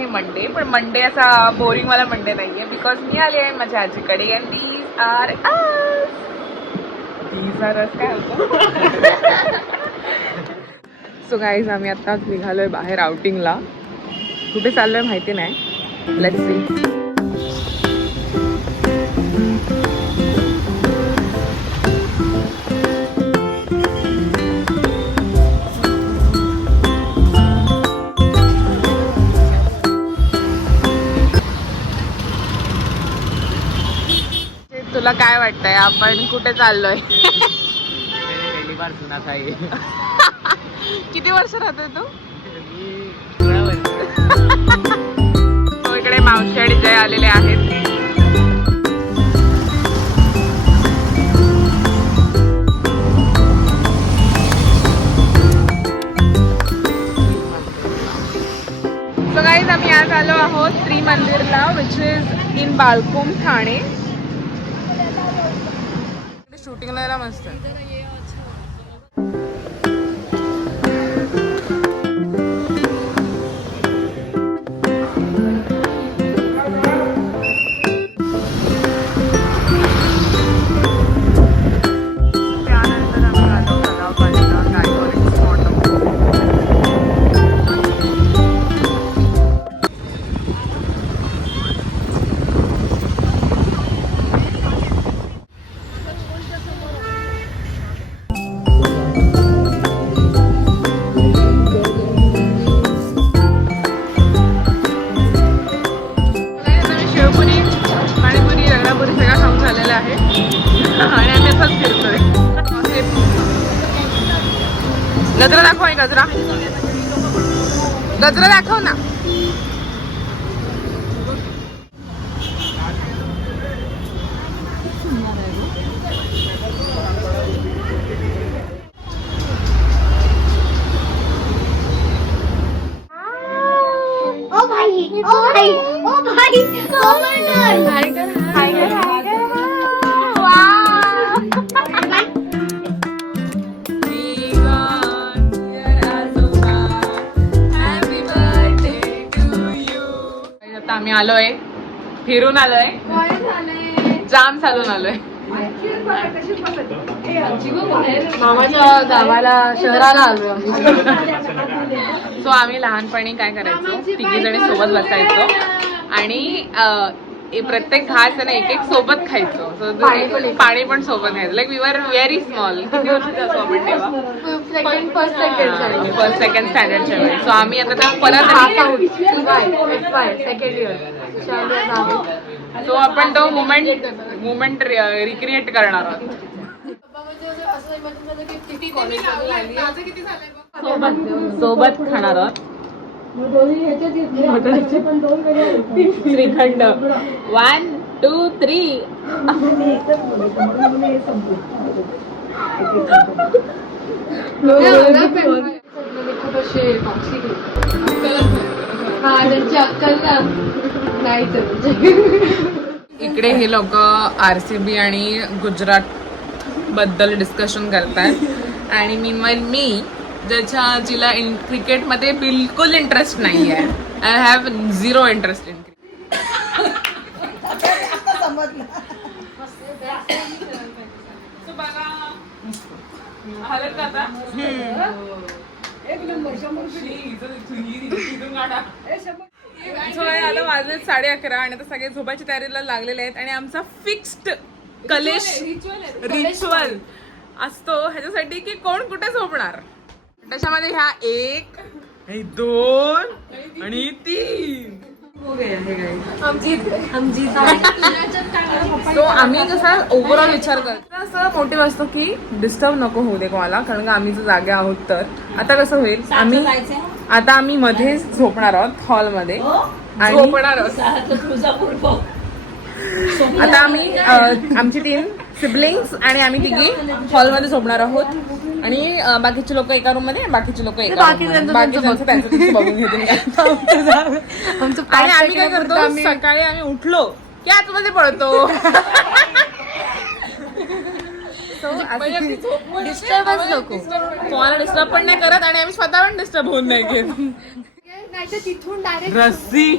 आहे मंडे, पण मंडे असा बोरिंग वाला मंडे नाहीये बिकॉज मी आली आहे माझ्या आजीकडे अँड दीज आर काय होतं. सो गाईज आम्ही आता निघालोय बाहेर आउटिंगला. कुठे चाललोय माहिती नाही. Let's see. तुला काय वाटतंय आपण कुठे चाललोय? पहिली बार सुना था ये. किती वर्ष राहतोय तू? तो इकडे मावशी आणि जय आलेले आहेत. सो गाईज आम्ही आज आलो आहोत श्री मंदिरला which is in Balkum Thane. शूटिंगला यायला मस्त आहे. गजरा दाखव आहे. गजरा गजरा दाखव ना. ओ भाई ओ भाई ओ भाई ओ माय गॉड. हाय कर हाय कर हाय कर. आम्ही आलोय, फिरून आलोय, जाम चालून आलोय. मामाच्या गावाला शहराला आलो. सो आम्ही लहानपणी काय करायचो, तिघी जणी सोबत बसायचो आणि प्रत्येक घास ना एक एक सोबत खायचो. पाणी पण सोबत खायचो. Like we were very small. किती वर्षाचे असो आपण तेव्हा? फर्स्ट सेकंड स्टँडर्डच्या वेळी. सो आम्ही आता त्या परत सेकंड इयर. सो आपण तो मुमेंट रिक्रिएट करणार आहोत. सोबत खाणार आहोत. श्रीखंड 1 2 3. इकडे हे लोक RCB आणि गुजरात बद्दल डिस्कशन करतात आणि मी जिला क्रिकेटमध्ये बिलकुल इंटरेस्ट नाही आहे. I have zero interest in आलं वाजले 11:30 आणि आता सगळे झोपायची तयारीला लागलेले आहेत आणि आमचा फिक्स्ड कलेश रिच्युअल असतो ह्याच्यासाठी की कोण कुठे झोपणार. त्याच्यामध्ये ह्या 1 2 आणि 3 तो आम्ही कसा ओव्हरऑल विचार करतो असं मोटिव्ह असतो की डिस्टर्ब नको होऊ दे कोणाला, कारण का आम्ही जर जागे आहोत तर. आता कसं होईल, आम्ही मध्ये झोपणार आहोत हॉलमध्ये आणि आता आम्ही आमची 3 सिबलिंग्स आणि आम्ही तिघी हॉलमध्ये झोपणार आहोत आणि बाकीचे लोक एका रूम मध्ये, बाकीचे लोक एका बाकीच्यांचं बघून घेतील. आणि आम्ही काय करतो, सकाळी आम्ही उठलो की आतमध्ये पळतो. डिस्टर्बच नको, तुम्हाला डिस्टर्ब पण नाही करत आणि आम्ही स्वतः पण डिस्टर्ब होऊन नाही घेत. नाही तर तिथून डायरेक्ट रस्सी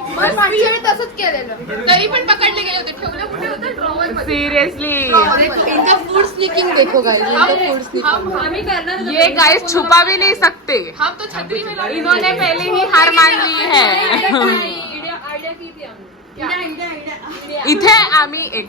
तसंच केलेलं. तरी पण पकडले गेले होते. ठेवलं कुठे होतं? ड्रॉवर मध्ये. सिरियसली इनका फूड स्नीकिंग देखो गाइस. इनका फूड स्नीकिंग. आम्ही करणार ये गाइस छुपा भी नहीं सकते. हम तो छतरी में लगे. इन्होंने पहले ही हार मान ली है. आयडिया की थी आम्ही. इथे आम्ही एक